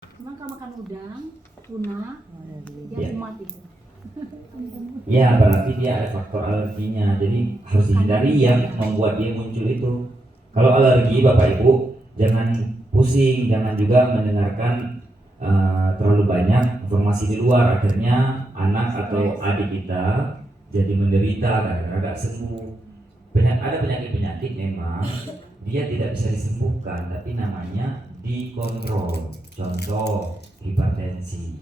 Cuma kalau makan udang, tuna, dia kumat itu. Ya, berarti dia ada faktor alerginya. Jadi harus dihindari yang membuat dia muncul itu. Kalau alergi, Bapak Ibu, jangan pusing, jangan juga mendengarkan terlalu banyak informasi di luar. Akhirnya anak atau adik kita jadi menderita gara-gara gak sembuh. Ada penyakit-penyakit memang dia tidak bisa disembuhkan, tapi namanya dikontrol. Contoh hipertensi,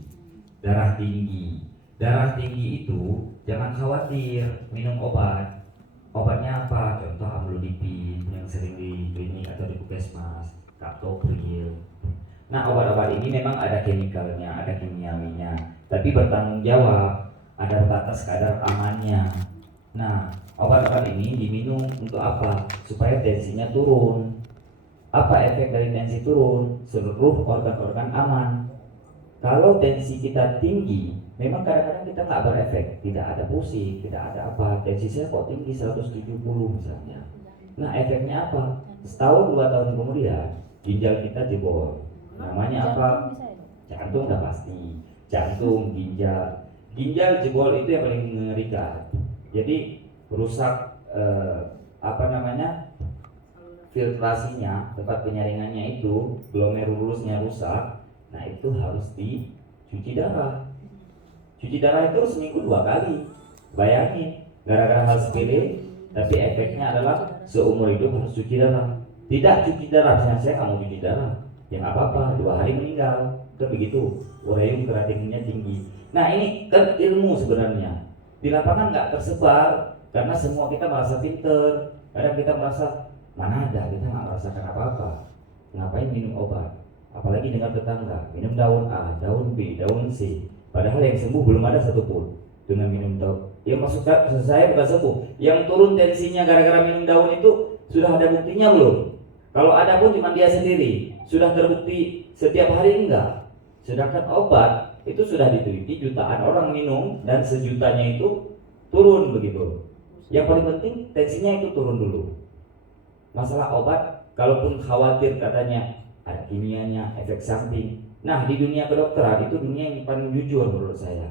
darah tinggi. Darah tinggi itu jangan khawatir minum obat. Obatnya apa? Contoh amlodipin yang sering di klinik atau di puskesmas, captopril. Nah, obat-obat ini memang ada chemicalnya, ada kimiawinya, tapi bertanggung jawab, ada batas kadar amannya. Nah, obat-obat ini diminum untuk apa? Supaya tensinya turun. Apa efek dari tensi turun? Seluruh organ-organ aman. Kalau tensi kita tinggi, memang kadang-kadang kita nggak berefek, tidak ada pusing, tidak ada apa. Tensi saya kok tinggi 170 misalnya. Nah, efeknya apa? Setahun 2 tahun kemudian ginjal kita jebol. Namanya apa? Jantung udah pasti. Jantung, ginjal jebol itu yang paling mengerikan. Jadi rusak apa namanya? Filtrasinya, tempat penyaringannya itu, glomerulusnya rusak. Nah, itu harus dicuci darah. Cuci darah itu seminggu 2 kali. Bayangin, gara-gara hal sepele, tapi efeknya adalah seumur hidup harus cuci darah. Tidak cuci darah, saya nggak mau cuci darah, ya nggak apa-apa, 2 hari meninggal. Kan begitu, ureum kreatininnya tinggi. Nah, ini kan ilmu sebenarnya. Di lapangan nggak tersebar karena semua kita merasa pinter. Kadang kita merasa mana ada, kita nggak merasakan apa-apa. Ngapain minum obat? Apalagi dengan tetangga, minum daun A, daun B, daun C. Padahal yang sembuh belum ada satupun dengan minum daun. Yang maksud saya bukan sembuh, yang turun tensinya gara-gara minum daun itu sudah ada buktinya belum? Kalau ada pun cuma dia sendiri. Sudah terbukti setiap hari enggak. Sedangkan obat itu sudah diteliti jutaan orang minum dan sejutanya itu turun begitu. Yang paling penting tensinya itu turun dulu. Masalah obat, kalaupun khawatir katanya ada kimianya, efek samping. Nah, di dunia kedokteran itu dunia yang paling jujur menurut saya.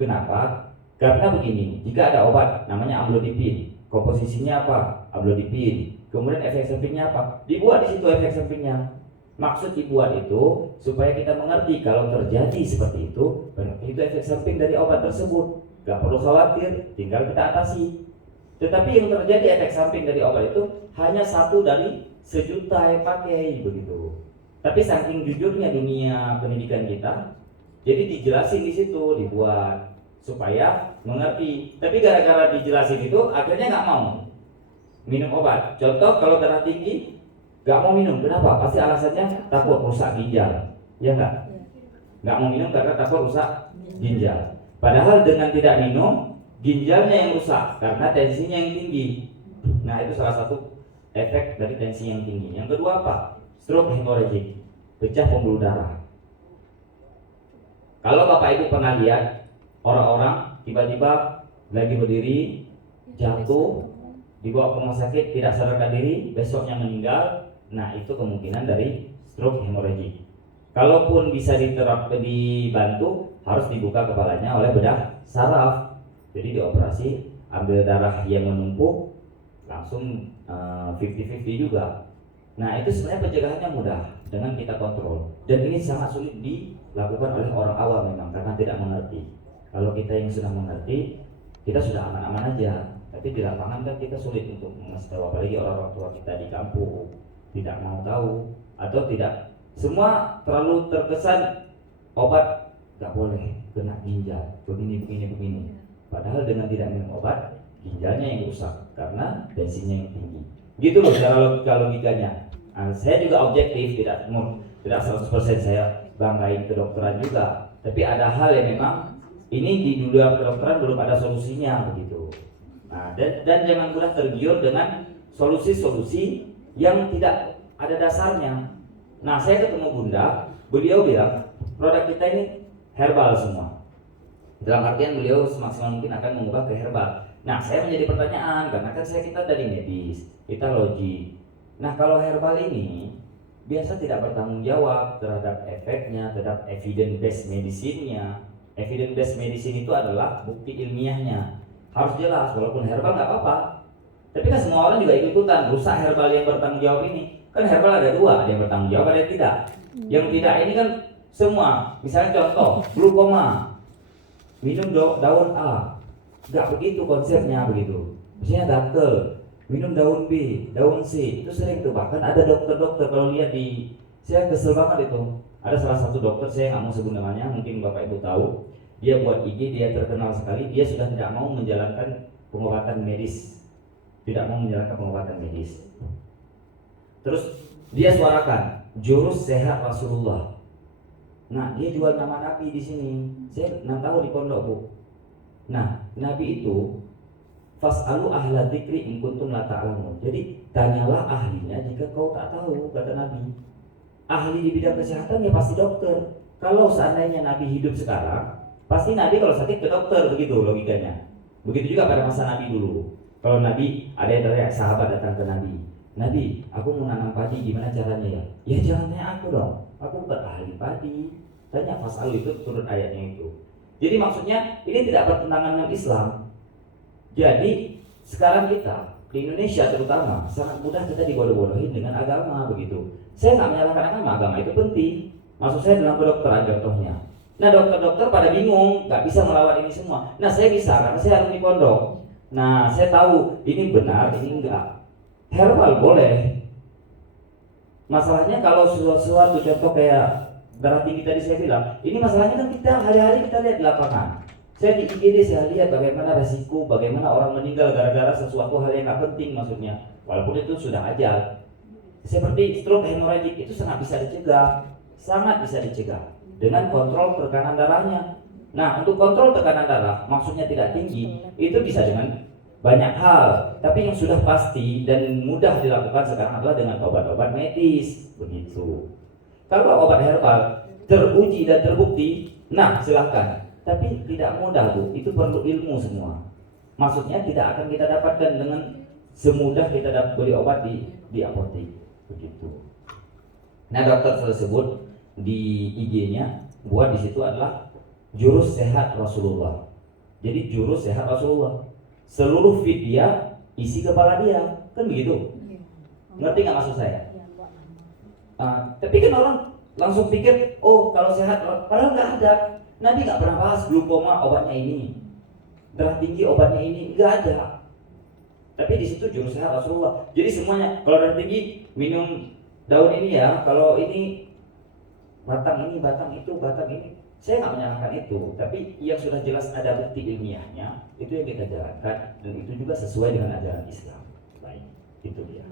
Kenapa? Karena begini, jika ada obat namanya amlodipin, komposisinya apa? Amlodipin. Kemudian efek sampingnya apa? Dibuat di situ efek sampingnya. Maksud dibuat itu supaya kita mengerti kalau terjadi seperti itu, berarti itu efek samping dari obat tersebut. Gak perlu khawatir, tinggal kita atasi. Tetapi yang terjadi efek samping dari obat itu hanya 1 dari sejuta yang pakai begitu. Tapi saking jujurnya dunia pendidikan kita, jadi dijelasin di situ, dibuat supaya mengerti. Tapi gara-gara dijelasin itu akhirnya nggak mau minum obat. Contoh kalau darah tinggi nggak mau minum, kenapa? Pasti alasannya takut rusak ginjal, ya nggak? Nggak mau minum karena takut rusak ginjal. Padahal dengan tidak minum, ginjalnya yang rusak karena tensinya yang tinggi. Nah, itu salah satu efek dari tensi yang tinggi. Yang kedua apa? Stroke hemorrhagic, pecah pembuluh darah. Kalau Bapak Ibu pernah lihat orang-orang tiba-tiba lagi berdiri jatuh, dibawa ke rumah sakit tidak sadarkan diri, besoknya meninggal. Nah, itu kemungkinan dari stroke hemorrhagic. Kalaupun bisa dibantu, harus dibuka kepalanya oleh bedah saraf. Jadi dioperasi, ambil darah yang menumpuk, langsung 50-50 juga. Nah, itu sebenarnya pencegahannya mudah dengan kita kontrol. Dan ini sangat sulit dilakukan oleh orang awam memang karena tidak mengerti. Kalau kita yang sudah mengerti, kita sudah aman-aman aja. Tapi di lapangan kan kita sulit untuk mengasih tahu, apalagi orang-orang tua kita di kampung tidak mau tahu atau tidak. Semua terlalu terkesan obat nggak boleh kena ginjal, begini. Padahal dengan tidak minum obat, ginjalnya yang rusak karena tensinya yang tinggi. Gitu loh cara logikanya. Nah, saya juga objektif, tidak 100% saya banggain kedokteran juga. Tapi ada hal yang memang ini di dunia kedokteran belum ada solusinya begitu. Nah, dan jangan mudah tergiur dengan solusi-solusi yang tidak ada dasarnya. Nah, saya ketemu Bunda, beliau bilang produk kita ini herbal semua. Dalam artian beliau semaksimal mungkin akan mengubah ke herbal. Nah, saya menjadi pertanyaan karena kan kita dari medis, kita logik. Nah, kalau herbal ini biasa tidak bertanggung jawab terhadap efeknya, terhadap evidence based medicine-nya. Evidence based medicine itu adalah bukti ilmiahnya. Harus jelas, walaupun herbal nggak apa-apa. Tapi kan semua orang juga ikut-ikutan rusak herbal yang bertanggung jawab ini. Kan herbal ada dua, ada yang bertanggung jawab, ada yang tidak. Yang tidak ini kan semua. Misalnya contoh, glukoma, minum daun A. Nggak begitu konsepnya begitu. Misalnya gatel, minum daun B, daun C. Itu sering tuh. Bahkan ada dokter-dokter kalau lihat di, saya kesel banget itu. Ada salah satu dokter, saya nggak mau sebut namanya, mungkin Bapak Ibu tahu. Dia buat IG, dia terkenal sekali. Dia sudah tidak mau menjalankan pengobatan medis, tidak mau menjalankan pengobatan medis. Terus dia suarakan jurus sehat Rasulullah. Nah, dia jual nama Nabi di sini. Saya 6 tahun di pondok, Bu. Nah, Nabi itu fas'alu ahla dzikri in kuntum la ta'lamun. Jadi tanyalah ahlinya jika kau tak tahu, kata Nabi. Ahli di bidang kesehatan ya pasti dokter. Kalau seandainya Nabi hidup sekarang, pasti Nabi kalau sakit ke dokter, begitu logikanya. Begitu juga pada masa Nabi dulu. Kalau Nabi, ada yang dari sahabat datang ke Nabi, Nabi, aku mau nanam padi, gimana caranya ya? Ya jangan tanya aku dong, aku bukan ahli padi. Tanya fas'alu, itu turun ayatnya itu. Jadi maksudnya ini tidak bertentangan dengan Islam. Jadi sekarang kita di Indonesia terutama sangat mudah kita dibodoh-bodohin dengan agama begitu. Saya nggak menyalahkan agama itu penting. Maksud saya dalam kedokteran contohnya. Nah dokter-dokter pada bingung, nggak bisa melawan ini semua. Nah saya bisa karena saya alumni pondok. Nah saya tahu ini benar, ini enggak. Herbal boleh. Masalahnya kalau sesuatu contoh kayak darah tinggi tadi saya bilang, ini masalahnya kan kita hari-hari kita lihat di lapangan. Saya di IGD saya lihat bagaimana resiko, bagaimana orang meninggal gara-gara sesuatu hal yang nggak penting maksudnya. Walaupun itu sudah ajal. Seperti stroke hemorragik itu sangat bisa dicegah, dengan kontrol tekanan darahnya. Nah untuk kontrol tekanan darah maksudnya tidak tinggi, itu bisa dengan banyak hal. Tapi yang sudah pasti dan mudah dilakukan sekarang adalah dengan obat-obat medis, begitu. Kalau obat herbal teruji dan terbukti, nah silahkan. Tapi tidak mudah Bu, itu perlu ilmu semua. Maksudnya tidak akan kita dapatkan dengan semudah kita dapat beli obat di apotek, begitu. Nah dokter tersebut di IG-nya buat di situ adalah jurus sehat Rasulullah. Jadi jurus sehat Rasulullah. Seluruh feed dia isi kepala dia, kan begitu? Ngerti nggak maksud saya? Tapi kan orang langsung pikir, oh kalau sehat, padahal nggak ada. Nabi nggak pernah bahas glukoma obatnya ini, darah tinggi obatnya ini, nggak ada. Tapi di situ jurus sehat Rasulullah. Jadi semuanya, kalau darah tinggi minum daun ini ya, kalau ini batang ini, batang itu, batang ini. Saya nggak menyalahkan itu, tapi yang sudah jelas ada bukti ilmiahnya, itu yang kita jalankan dan itu juga sesuai dengan ajaran Islam. Baik, itu dia.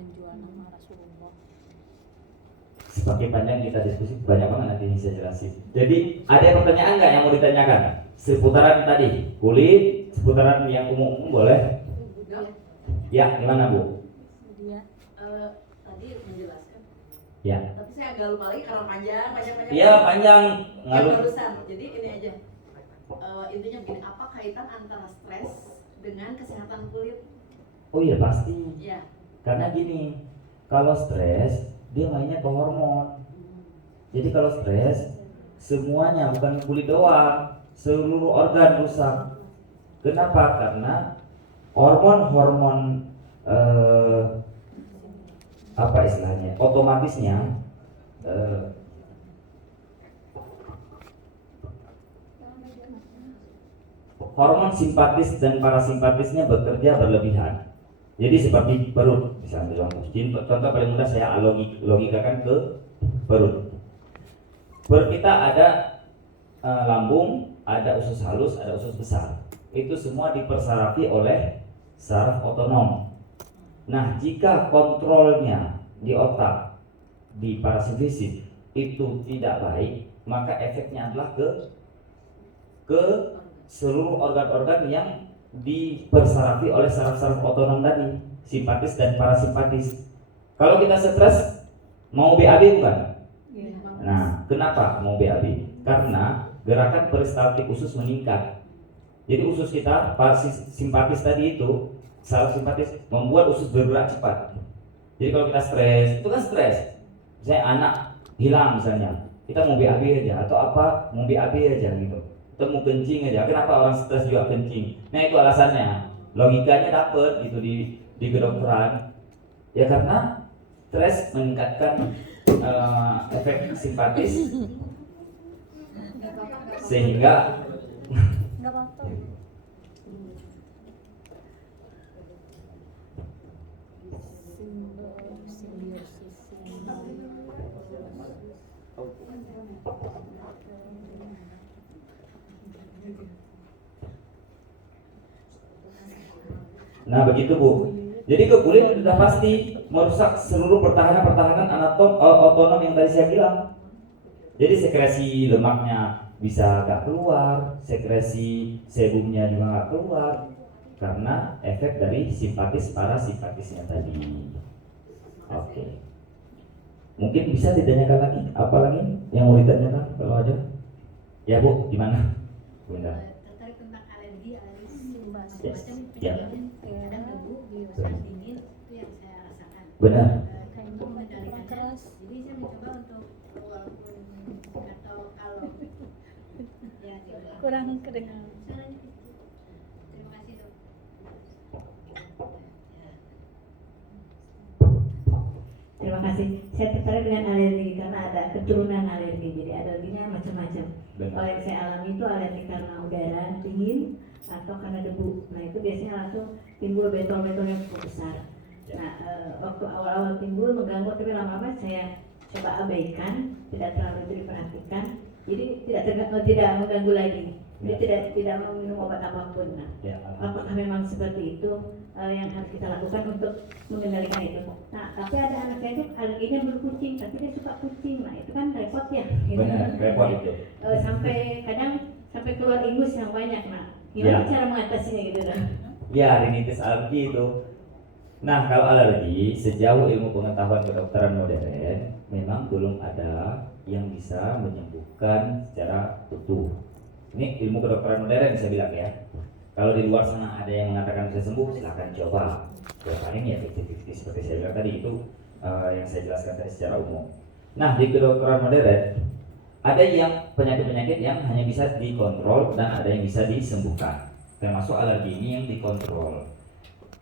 Semakin panjang kita diskusi, banyak banget nanti yang saya jelasin. Jadi ada pertanyaan nggak yang mau ditanyakan? Seputaran tadi, kulit, seputaran yang umum boleh? Ya, gimana Bu? Tadi menjelaskan. Ya. Tapi saya agak lupa lagi karena panjang. Iya panjang. Yang barusan. Jadi ini aja. Intinya begini, apa kaitan antara stres dengan kesehatan kulit? Oh iya pasti. Iya. Karena gini, kalau stres dia mainnya ke hormon. Jadi kalau stres semuanya bukan kulit doang, seluruh organ rusak. Kenapa? Karena hormon-hormon apa istilahnya? Otomatisnya hormon simpatis dan parasimpatisnya bekerja berlebihan. Jadi seperti perut, misalnya contoh paling mudah saya logikakan ke perut. Perut kita ada lambung, ada usus halus, ada usus besar. Itu semua dipersarafi oleh saraf otonom. Nah, jika kontrolnya di otak, di parasimpatis itu tidak baik, maka efeknya adalah ke seluruh organ-organ yang dipersarafi oleh saraf-saraf otonom tadi, simpatis dan parasimpatis. Kalau kita stres, mau BAB bukan? Nah, kenapa mau BAB? Karena gerakan peristaltik usus meningkat. Jadi usus kita, parasimpatis tadi itu, saraf simpatis membuat usus bergerak cepat. Jadi kalau kita stres, itu kan stres. Misalnya anak hilang misalnya, kita mau BAB aja atau apa, mau BAB aja gitu. Kita mau kencing aja. Kenapa orang stres juga kencing? Nah itu alasannya. Logikanya dapet gitu di kedokteran. Ya karena stres meningkatkan efek simpatis sehingga Nggak apa-apa. Simbiosis. nah begitu Bu. Jadi ke kulit sudah pasti merusak seluruh pertahanan otonom yang tadi saya bilang. Jadi sekresi lemaknya bisa gak keluar, sekresi sebumnya juga gak keluar karena efek dari simpatis parasimpatisnya tadi. Oke. Mungkin bisa ditanyakan lagi, apa lagi yang mau ditanyakan kalau ada? Ya Bu, gimana? Bunda. Tertarik tentang alergi Yes. macam Ya. penyebabnya kadang debu saat dingin itu yang saya rasakan. Benar. Untuk mengendalikannya, jadi saya mencoba untuk walaupun atau kalau ya tidak. Kurang kedengaran. Terima kasih dok. Ya. Terima kasih. Saya tertarik dengan alergi karena ada keturunan alergi. Jadi alerginya macam-macam. Kalau yang saya alami itu alergi karena udara dingin atau karena debu. Nah itu biasanya langsung timbul bentol-bentol yang cukup besar. Nah waktu awal-awal timbul mengganggu, tapi lama-lama saya coba abaikan, tidak terlalu diperhatikan. Jadi tidak mengganggu lagi. Jadi tidak meminum obat apapun. Nah, apakah memang seperti itu yang harus kita lakukan untuk mengendalikan itu? Nah, tapi ada anak saya itu alerginya berkucing, tapi dia suka kucing. Nah, itu kan repot ya. Gitu. Benar, repot itu. Sampai kadang sampai keluar ingus yang banyak. Nah, gimana cara mengatasinya gitu kan? Ya, rinitis alergi itu. Nah, kalau alergi sejauh ilmu pengetahuan kedokteran modern memang belum ada yang bisa menyembuhkan secara utuh. Ini ilmu kedokteran modern saya bilang ya. Kalau di luar sana ada yang mengatakan bisa sembuh, silahkan coba. Ya paling ya 50-50 seperti saya bilang tadi itu yang saya jelaskan tadi secara umum. Nah di kedokteran modern ada yang penyakit-penyakit yang hanya bisa dikontrol dan ada yang bisa disembuhkan. Termasuk alergi ini yang dikontrol.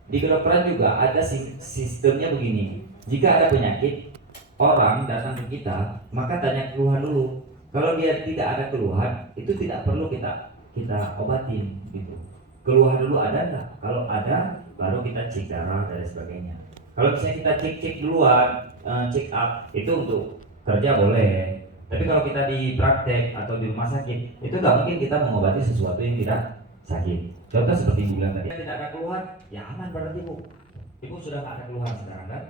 Di kedokteran juga ada sistemnya begini. Jika ada penyakit, orang datang ke kita, maka tanya keluhan dulu. Kalau dia tidak ada keluhan, itu tidak perlu kita obatin gitu. Keluhan dulu ada nggak? Kalau ada, baru kita cek darah dan sebagainya. Kalau misalnya kita cek duluan, check up itu untuk kerja boleh. Tapi kalau kita di praktek atau di rumah sakit, itu nggak mungkin kita mengobati sesuatu yang tidak sakit. Contoh seperti Ibu bilang tadi, tidak ada keluhan, ya aman berarti Bu. Ibu sudah nggak ada keluhan sekarang kan?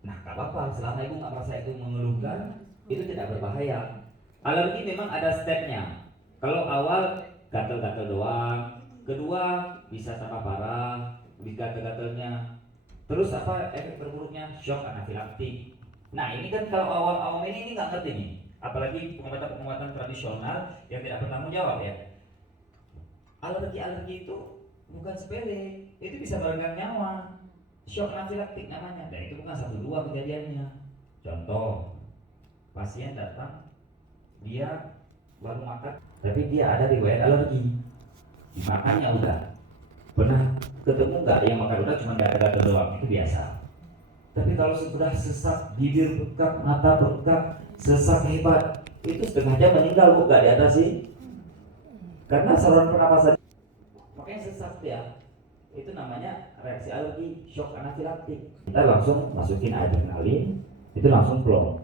Nah, gak apa-apa, selama ibu nggak merasa itu mengeluhkan, itu tidak berbahaya. Alergi memang ada stepnya. Kalau awal gatal-gatal doang, kedua bisa tambah parah, gatal-gatalnya. Terus apa efek terburuknya? Shock anafilaktik. Nah ini kan kalau awal-awal ini nggak ngerti nih. Apalagi pengobatan tradisional yang tidak bertanggung jawab ya. Alergi itu bukan sepele, itu bisa merenggang nyawa. Shock anafilaktik namanya, dan itu bukan 1-2 kejadiannya. Contoh, pasien datang, dia baru makan, tapi dia ada riwayat alergi. Makannya udah. Pernah ketemu nggak yang makan udah cuma gatal-gatal doang? Itu biasa. Tapi kalau sudah sesak, bibir bengkak, mata bengkak, sesak hebat, itu setengah jam meninggal Bu, nggak diatasi. Karena saluran pernapasan, makanya sesak ya. Itu namanya reaksi alergi, shock anafilaktik. Kita langsung masukin adrenalin, itu langsung plong.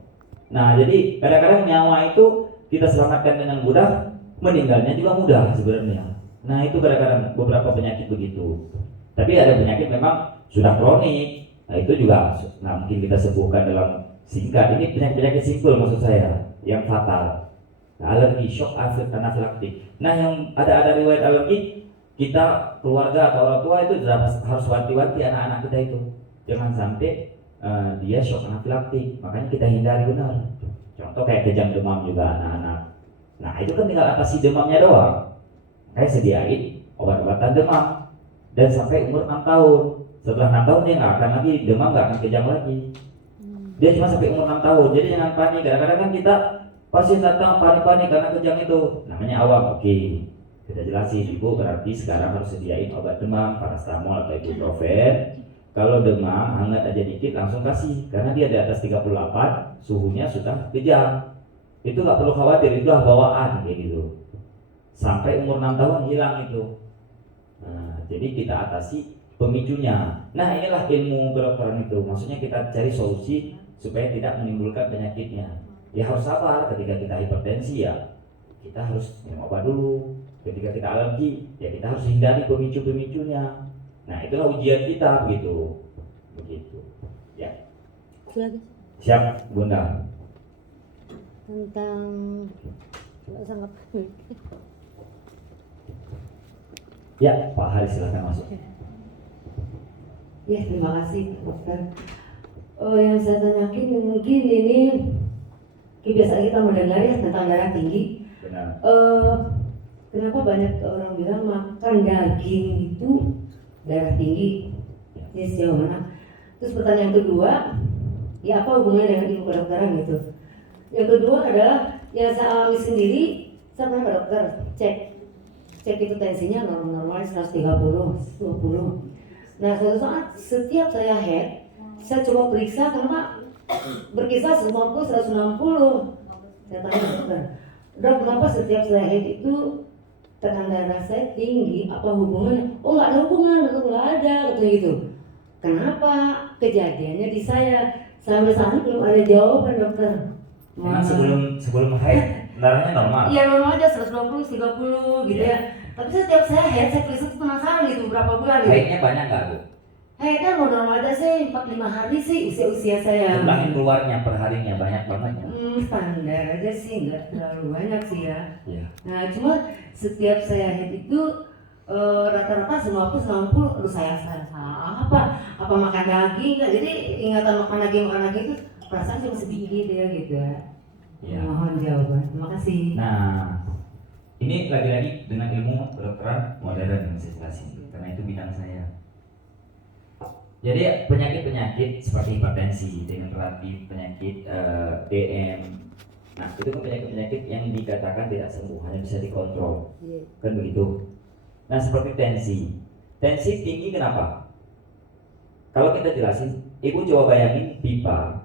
Nah jadi kadang-kadang nyawa itu kita selamatkan dengan mudah, meninggalnya juga mudah sebenarnya. Nah itu kadang-kadang beberapa penyakit begitu. Tapi ada penyakit memang sudah kronik, nah itu juga nggak mungkin kita sembuhkan dalam singkat. Ini penyakit-penyakit simpel maksud saya, yang fatal. Nah, alergi, shock anafilaktik. Nah yang ada riwayat alergi, kita keluarga atau orang tua itu harus wanti-wanti anak-anak kita itu jangan sampai dia shock anafilaktik. Makanya kita hindari benar. Contoh kayak kejang demam juga anak-anak. Nah itu kan tinggal atasi demamnya doang. Kayak sediain obat-obatan demam dan sampai umur 6 tahun. Setelah 6 tahun dia nggak akan lagi demam, nggak akan kejang lagi. Dia cuma sampai umur 6 tahun. Jadi jangan panik. Kadang-kadang kan kita pasien datang panik-panik karena kejang itu. Namanya awam. Oke, kita jelasin, ibu berarti sekarang harus sediain obat demam, paracetamol atau ibuprofen. Kalau demam hangat aja dikit langsung kasih, karena dia di atas 38 suhunya sudah kejang. Itu nggak perlu khawatir, itu bawaan kayak gitu. Sampai umur 6 tahun hilang itu. Nah, jadi kita atasi pemicunya. Nah, inilah ilmu kedokteran itu. Maksudnya kita cari solusi supaya tidak menimbulkan penyakitnya. Ya harus sabar. Ketika kita hipertensi ya kita harus minum obat dulu. Ketika kita alergi ya kita harus hindari pemicu-pemicunya. Nah, itulah ujian kita begitu. Ya. Lagi Siap, Bunda. tentang sangat Ya, Pak Haris silakan masuk. Ya, terima kasih dokter. Yang saya tanyakin mungkin ini kebiasaan kita mendengar ya tentang darah tinggi. Benar. Kenapa banyak orang bilang makan daging itu darah tinggi? Ini sejauh mana? Terus pertanyaan kedua, ya apa hubungannya dengan ilmu kedokteran gitu? Yang kedua adalah yang saya alami sendiri, saya pernah ke dokter cek itu tensinya normal 130, 20. Nah, suatu saat setiap saya head, saya coba periksa kenapa berkisar 150, 160. Saya tanya ke dokter, dok kenapa setiap saya head itu tekanan darah saya tinggi? Apa hubungannya? Oh nggak ada hubungan, betul nggak ada, katanya gitu. Kenapa? Kejadiannya di saya. Sampai saat ini belum ada jawaban dokter. Memang sebelum haid darahnya normal. Iya normal aja 120, 30 gitu ya. Tapi setiap saya head, saya periksa tuh penasaran gitu berapa bulan gitu. Haidnya banyak nggak tuh? Headnya normal aja sih 4-5 hari sih usia saya. Jumlah yang keluarnya per harinya banyak banget ya? Standar aja sih, nggak terlalu banyak sih ya. Iya. Nah cuma setiap saya head itu rata-rata 50-90. Aduh saya salah apa makan daging nggak? Jadi ingatan makan daging itu perasaan cuma sedikit ya gitu ya. Iya. Mohon jawaban. Terima kasih. Nah, ini lagi-lagi dengan ilmu kedokteran modern yang saya jelasin, karena itu bidang saya. Jadi penyakit-penyakit seperti hipertensi dengan relatif penyakit DM, nah itu kan penyakit-penyakit yang dikatakan tidak sembuh, hanya bisa dikontrol, kan begitu. Nah seperti tensi tinggi kenapa? Kalau kita jelasin, ibu coba bayangin pipa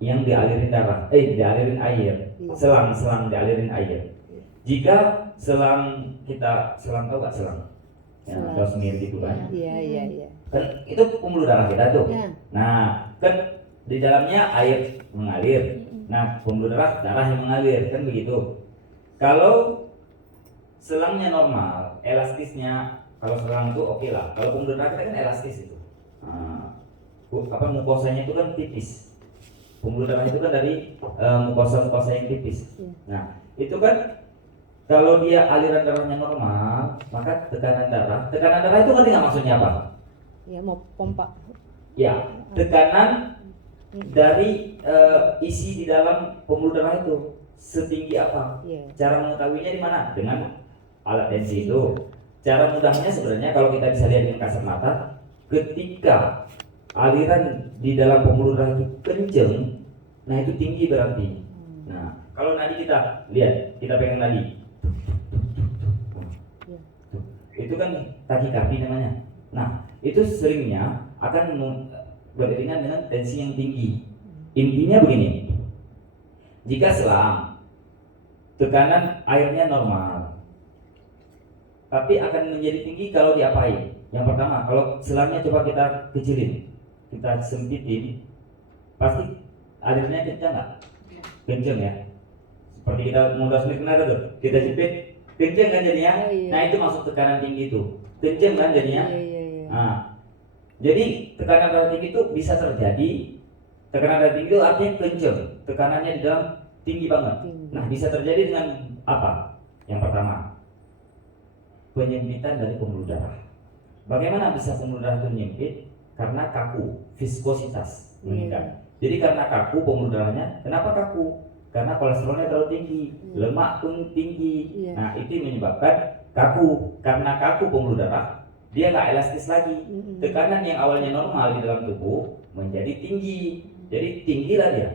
yang dialirin dialirin air, selang dialirin air. Jika selang tahu gak selang? Yang dosmir gitu kan? Iya. Kan itu pembuluh darah kita tuh. Ya. Nah, kan di dalamnya air mengalir. Nah, pembuluh darah yang mengalir kan begitu. Kalau selangnya normal, elastisnya kalau selang itu oke lah. Kalau pembuluh darah kita kan elastis itu. Nah, mukosanya itu kan tipis. Pembuluh darah itu kan dari mukosa yang tipis. Nah, itu kan kalau dia aliran darahnya normal, maka tekanan darah itu kan nggak maksudnya apa? Ya mau pompa. Ya, tekanan dari isi di dalam pembuluh darah itu setinggi apa? Iya. Cara mengetahuinya di mana? Dengan alat tensi itu. Cara mudahnya sebenarnya kalau kita bisa lihat dengan kasat mata, ketika aliran di dalam pembuluh darah itu kenceng, nah itu tinggi berarti. Nah, kalau nadi kita lihat, kita pegang nadi. Itu kan takikardi namanya. Nah, itu seringnya akan beriringan dengan tensi yang tinggi. Intinya begini, jika selang tekanan airnya normal, tapi akan menjadi tinggi kalau diapain? Yang pertama, kalau selangnya coba kita kecilin, kita sempitin, pasti airnya kencang nggak? Kencang ya. Seperti kita mau dosmir kena tuh, kita jepit, kencang kan jadinya. Iya. Nah itu maksud tekanan tinggi itu, kencang kan jadinya. Iya. Nah, jadi tekanan darah tinggi itu bisa terjadi. Tekanan darah tinggi itu artinya kencang, tekanannya di dalam tinggi banget. Nah, bisa terjadi dengan apa? Yang pertama, penyempitan dari pembuluh darah. Bagaimana bisa pembuluh darah itu menyempit? Karena kaku, viskositas meningkat. Jadi karena kaku pembuluh darahnya, kenapa kaku? Karena kolesterolnya terlalu tinggi, lemak pun tinggi. Iya. Nah, itu yang menyebabkan kaku. Karena kaku pembuluh darah, dia nggak elastis lagi. Tekanan yang awalnya normal di dalam tubuh menjadi tinggi, jadi tinggilah dia.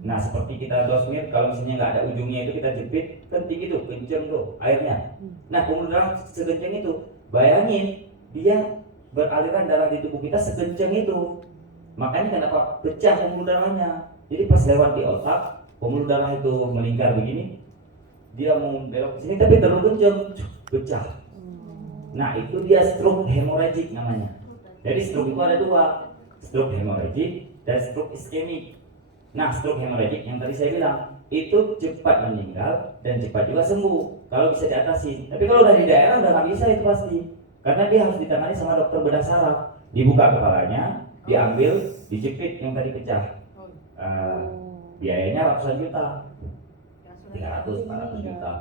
Nah seperti kita dosmir, kalau misalnya nggak ada ujungnya itu kita jepit, kan tinggi tuh, kenceng tuh airnya. Nah pembuluh darah sekencang itu, bayangin dia beraliran darah di tubuh kita sekencang itu. Makanya kenapa pecah pembuluh darahnya. Jadi pas lewat di otak, pembuluh darah itu melingkar begini, dia mau belok ke sini tapi terlalu kencang, pecah. Nah itu dia stroke hemorrhagic namanya. Jadi stroke itu ada dua, stroke hemorrhagic dan stroke iskemik. Nah stroke hemorrhagic yang tadi saya bilang itu cepat meninggal dan cepat juga sembuh kalau bisa diatasi. Tapi kalau dari daerah udah nggak bisa itu pasti, karena dia harus ditangani sama dokter bedah saraf. Dibuka kepalanya, diambil, dijepit yang tadi pecah. Biayanya ratusan juta, 300-400 juta.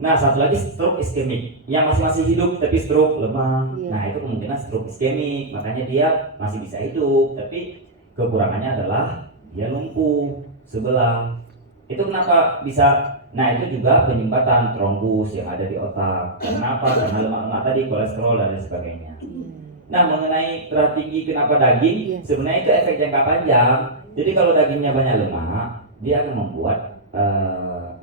Nah satu lagi stroke iskemik yang masih hidup tapi stroke lemah. Nah itu kemungkinan stroke iskemik, makanya dia masih bisa hidup tapi kekurangannya adalah dia lumpuh sebelah. Itu kenapa bisa? Nah itu juga penyumbatan trombus yang ada di otak. Kenapa? Karena lemak-lemak tadi, kolesterol dan lain sebagainya. Nah mengenai darah tinggi kenapa daging? Sebenarnya itu efek jangka panjang. Jadi kalau dagingnya banyak lemak, dia akan membuat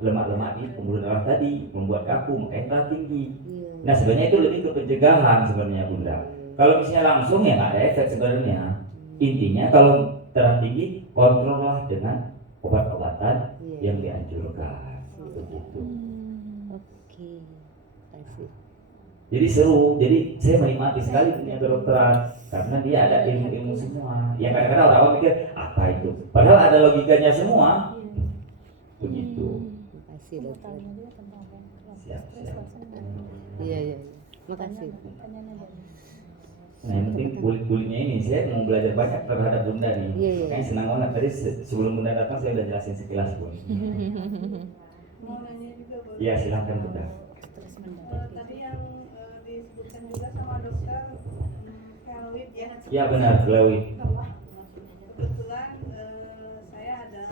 lemak-lemak di pembuluh darah tadi, membuat kaku, makanya darah tinggi. Nah sebenarnya itu lebih ke pencegahan sebenarnya Bunda. Kalau misalnya langsung ya nggak ada efek sebenarnya. Intinya kalau darah tinggi kontrollah dengan obat-obatan yang dianjurkan. Begitu. Oke. Kasih. Jadi seru, jadi saya menikmati sekali dunia kedokteran karena dia ada ilmu-ilmu semua. Yang kadang-kadang orang mikir apa itu, padahal ada logikanya semua. Begitu. Makasih dokter. Siap. Iya. Makasih. Nah yang penting kulit-kulitnya ini saya mau belajar banyak terhadap Bunda nih. Makanya senang banget tadi sebelum Bunda datang saya udah jelasin sekilas pun. Mau nanya juga Bu. Iya silahkan Bunda. Tadi yang disebutkan juga sama dokter keloid ya. Iya benar keloid. Kebetulan saya ada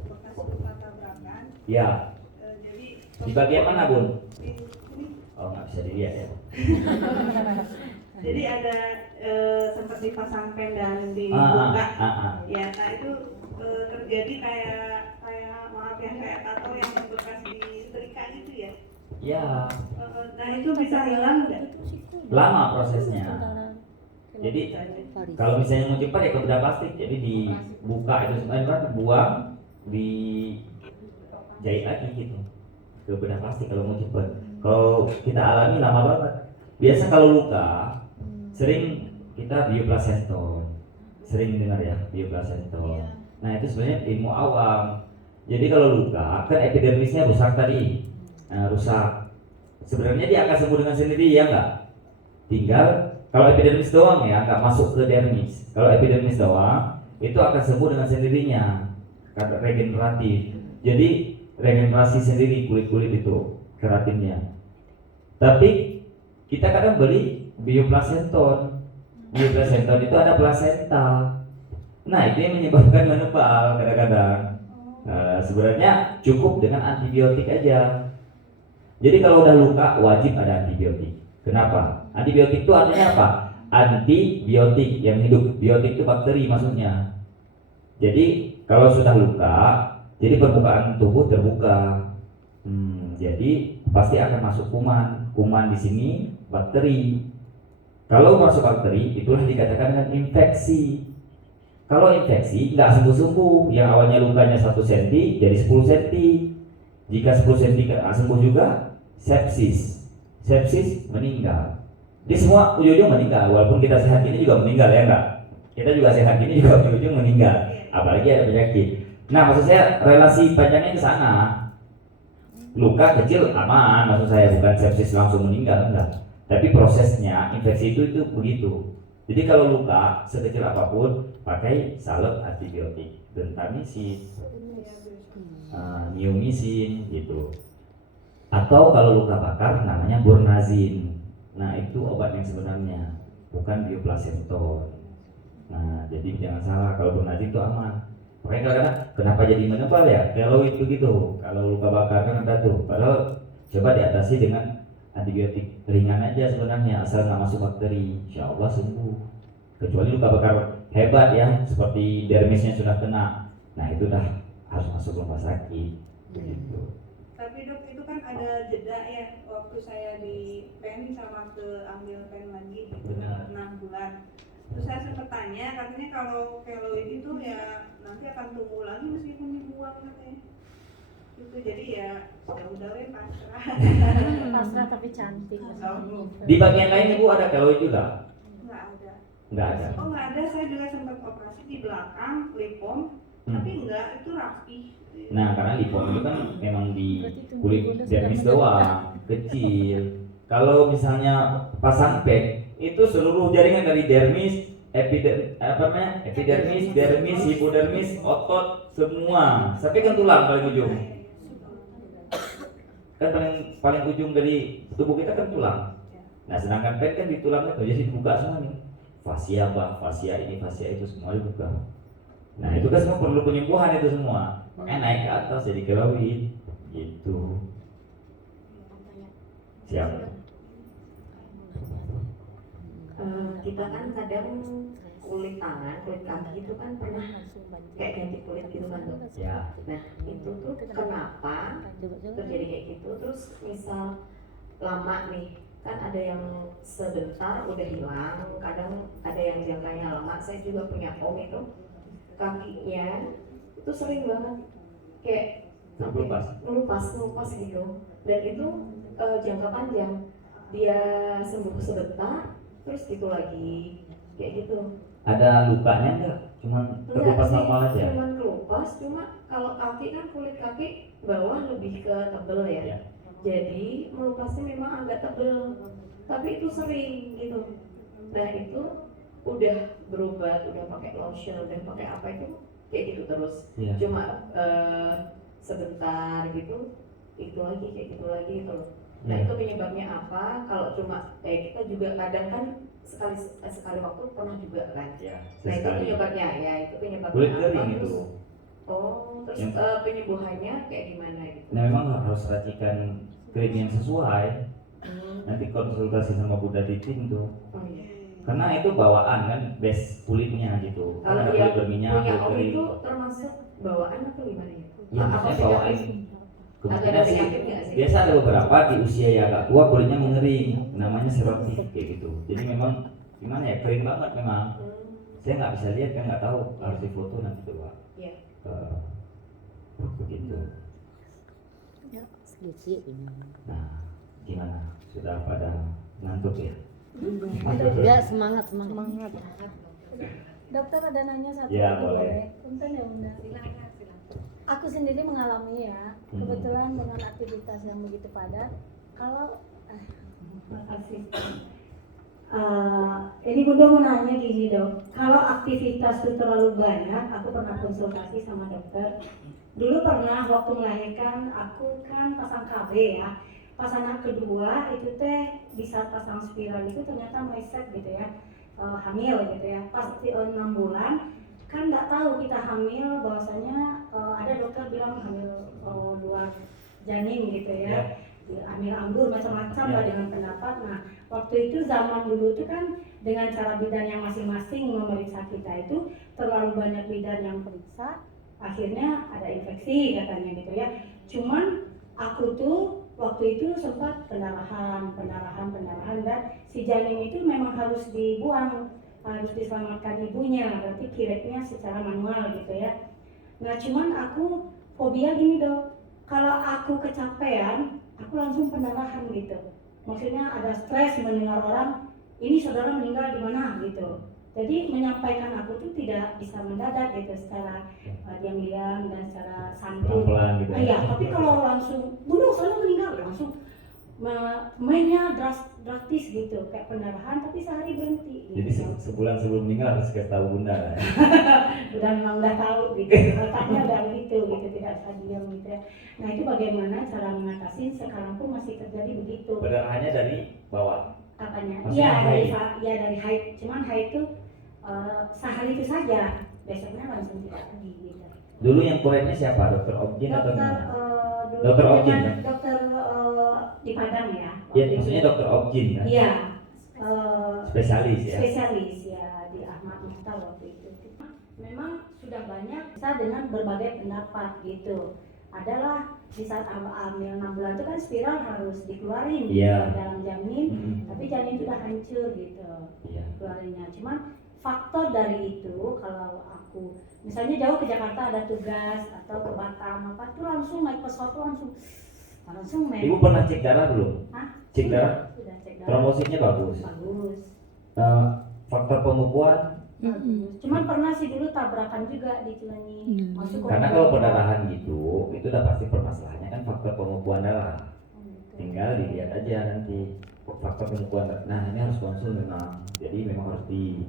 bekas luka tabrakan. Iya. Jadi Di bagian mana Bun? di sini. Oh nggak bisa dilihat ya. Jadi ada sempat dipasang pendan di Ah. Ya, nah itu terjadi kayak maaf ya kayak tato yang bekas di setrika gitu ya. Iya. Nah itu bisa hilang nggak? Lama prosesnya. Jadi kalau misalnya mau cepat ya ke bedah plastik, jadi dibuka itu sebenarnya buang, dijahit lagi gitu ke bedah plastik kalau mau cepat. Kalau kita alami lama banget. Biasa kalau luka sering kita bioplasenton, sering dengar ya bioplasenton. Nah itu sebenarnya ilmu awam. Jadi kalau luka kan epidermisnya rusak tadi, rusak. Sebenarnya dia akan sembuh dengan sendiri ya nggak? Tinggal kalau epidermis doang ya, nggak masuk ke dermis. Kalau epidermis doang itu akan sembuh dengan sendirinya karena regeneratif. Jadi regenerasi sendiri kulit-kulit itu keratinnya. Tapi kita kadang beli bioplasenton. Bioplasenton itu ada plasenta. Nah itu yang menyebabkan menebal kadang-kadang. Sebenarnya cukup dengan antibiotik aja. Jadi kalau udah luka wajib ada antibiotik. Kenapa? Antibiotik itu artinya apa? Antibiotik yang hidup. Biotik itu bakteri maksudnya. Jadi kalau sudah luka, jadi permukaan tubuh terbuka. Jadi pasti akan masuk kuman. Kuman di sini bakteri. Kalau masuk bakteri, itulah dikatakan dengan infeksi. Kalau infeksi nggak sembuh-sembuh, yang awalnya lukanya 1 cm jadi 10 cm. Jika 10 cm sembuh juga, sepsis. Sepsis meninggal. Jadi semua ujung-ujung meninggal. Walaupun kita sehat ini juga meninggal ya enggak? Kita juga sehat ini juga ujung-ujung meninggal. Apalagi ada penyakit. Nah maksud saya relasi panjangnya ke sana. Luka kecil aman, maksud saya bukan sepsis langsung meninggal enggak. Tapi prosesnya infeksi itu begitu. Jadi kalau luka sekecil apapun pakai salep antibiotik, gentamicin, neomycin gitu. Atau kalau luka bakar namanya bornazin. Nah itu obat yang sebenarnya, bukan bioplasenton. Nah jadi jangan salah, kalau bornazin itu aman. Makanya kadang-kadang kenapa jadi menebal ya? Kalau itu gitu, kalau luka bakar kan ada tuh. Padahal coba diatasi dengan antibiotik ringan aja sebenarnya asal nggak masuk bakteri, insya Allah sembuh. Kecuali luka bakar hebat ya, seperti dermisnya sudah kena, nah itu dah harus masuk rumah sakit. Begitu. Tapi dok itu kan ada jeda ya, waktu saya di pen sama ke ambil pen lagi gitu, Benar. 6 bulan. Terus saya sempat tanya, katanya kalau keloid itu ya nanti akan tumbuh lagi meskipun dibuang katanya. Itu jadi ya udah weh pasrah. Pasrah tapi cantik. Di bagian lain ibu ada keloid juga? Nggak ada. Nggak ada. Oh nggak ada, saya juga sempat operasi di belakang lipom, tapi enggak, itu rapi. Nah karena lipom itu kan memang di kulit dermis doang, kecil. Kalau misalnya pasang pad itu seluruh jaringan dari dermis, epidermis, dermis, hipodermis, otot semua sampai kan tulang paling ujung. Kan paling ujung dari tubuh kita kan tulang. Nah sedangkan pad kan di tulangnya tuh jadi dibuka semua nih. Fascia bah, fascia ini, fascia itu semua dibuka. Nah itu kan semua perlu penyembuhan itu semua. Makanya naik ke atas jadi keloid gitu. Siapa? Kita kan kadang kulit tangan, kulit kaki itu kan pernah kayak ganti kulit gitu kan dok. Ya. Nah itu tuh kenapa terjadi kayak gitu? Terus misal lama nih, kan ada yang sebentar udah hilang, kadang ada yang jangkanya lama. Saya juga punya om itu kakinya itu sering banget kayak ngelupas gitu, dan itu jangka panjang. Dia sembuh sebentar terus gitu lagi kayak gitu. Ada lukanya enggak? Cuman kelupas normal aja? Cuman kelupas, cuma kalau kaki kan kulit kaki bawah lebih ke tebel ya. Ya. Jadi melupasnya memang agak tebel, tapi itu sering gitu. Nah itu udah berobat, udah pakai lotion, udah pakai apa itu kayak gitu terus. Ya. Cuma sebentar gitu, itu lagi kayak gitu lagi gitu loh. Nah Ya. itu penyebabnya apa? Kalau cuma kita juga kadang kan sekali waktu pernah juga kan. Ya. Nah itu Sesekali. penyebabnya ya, itu penyebabnya Kulit apa? kering itu. Terus, terus Yang- penyembuhannya kayak gimana gitu? Nah memang harus racikan krim yang sesuai. Nanti konsultasi sama Bunda Titin tuh. Oh iya. Karena itu bawaan kan, base kulitnya gitu. Kan Kalau ada yang kulit berminyak, punya kulit om kering. itu termasuk bawaan atau gimana ya? Ya maksudnya bawaan. Agak Kemungkinan ada sih penyakit nggak sih? biasa ada beberapa di usia yang agak tua kulitnya mengering, namanya serotik kayak gitu. Jadi memang gimana ya, kering banget memang. Saya nggak bisa lihat kan, nggak tahu, harus difoto nanti coba. Iya. Begitu. Sedikit ini. Nah, gimana? Sudah pada ngantuk ya? Ya semangat. Dokter ada nanya satu Ya, lagi boleh. Punten ya Bunda. Silakan. Aku sendiri mengalami ya, kebetulan dengan aktivitas yang begitu padat. Kalau Makasih. Ini Bunda mau nanya gini dok, kalau aktivitas itu terlalu banyak, aku pernah konsultasi sama dokter. Dulu pernah waktu melahirkan, aku kan pasang KB ya. Pas anak kedua itu teh bisa pasang spiral itu ternyata meleset gitu ya, hamil gitu ya. Pas 6 bulan kan nggak tahu kita hamil, bahwasanya ada dokter bilang hamil luar janin gitu ya. Hamil anggur macam-macam lah dengan pendapat. Nah waktu itu zaman dulu itu kan dengan cara bidan yang masing-masing memeriksa kita itu terlalu banyak bidan yang periksa, akhirnya ada infeksi katanya gitu ya. Cuman aku tuh waktu itu sempat pendarahan dan si janin itu memang harus dibuang, harus diselamatkan ibunya, berarti kireknya secara manual gitu ya. Nah cuman aku fobia gini dok, kalau aku kecapean aku langsung pendarahan gitu. Maksudnya ada stres mendengar orang ini saudara meninggal di mana gitu. Jadi menyampaikan aku tuh tidak bisa mendadak gitu, secara diam-diam dan secara santun. Pelan-pelan gitu. Iya, tapi kalau langsung bunuh saudara meninggal langsung mainnya drastis gitu, kayak pendarahan tapi sehari berhenti. Jadi Gitu. sebulan sebelum meninggal harus kasih tahu Bunda ya. Udah tahu gitu, otaknya udah begitu gitu, tidak bisa diam gitu ya. Nah itu bagaimana cara mengatasi, sekarang pun masih terjadi begitu Perdarahannya dari bawah. katanya. Maksudnya Iya dari haid, cuman haid itu sehari itu saja, besoknya langsung tidak lagi gitu. Dulu yang kuretnya siapa? Dokter Objin atau Dokter gimana? dulu Dokter Objin, dengan kan? dokter di Padang ya. Ya, maksudnya dokter Objin kan? Iya. Spesialis ya. Spesialis ya di Ahmad Mukhtar waktu itu. Memang sudah banyak bisa dengan berbagai pendapat gitu. Adalah di saat hamil 6 bulan itu kan spiral harus dikeluarin Iya. dalam janin, Mm-mm. tapi janin itu udah hancur gitu Iya. keluarinnya. Cuman faktor dari itu kalau aku misalnya jauh ke Jakarta ada tugas atau ke Batam apa tuh langsung naik pesawat tuh langsung naik. Ibu pernah cek darah belum? Hah? Cek darah? Sudah cek darah. Trombositnya bagus. Bagus. Faktor pembukuan Bagus. Cuman pernah sih dulu tabrakan juga di Cilenyi. Masuk karena kalau pendarahan gitu itu udah pasti permasalahannya kan faktor pembukuan darah. Tinggal dilihat aja nanti faktor pembukuan darah. Nah ini harus konsul memang. Jadi memang harus di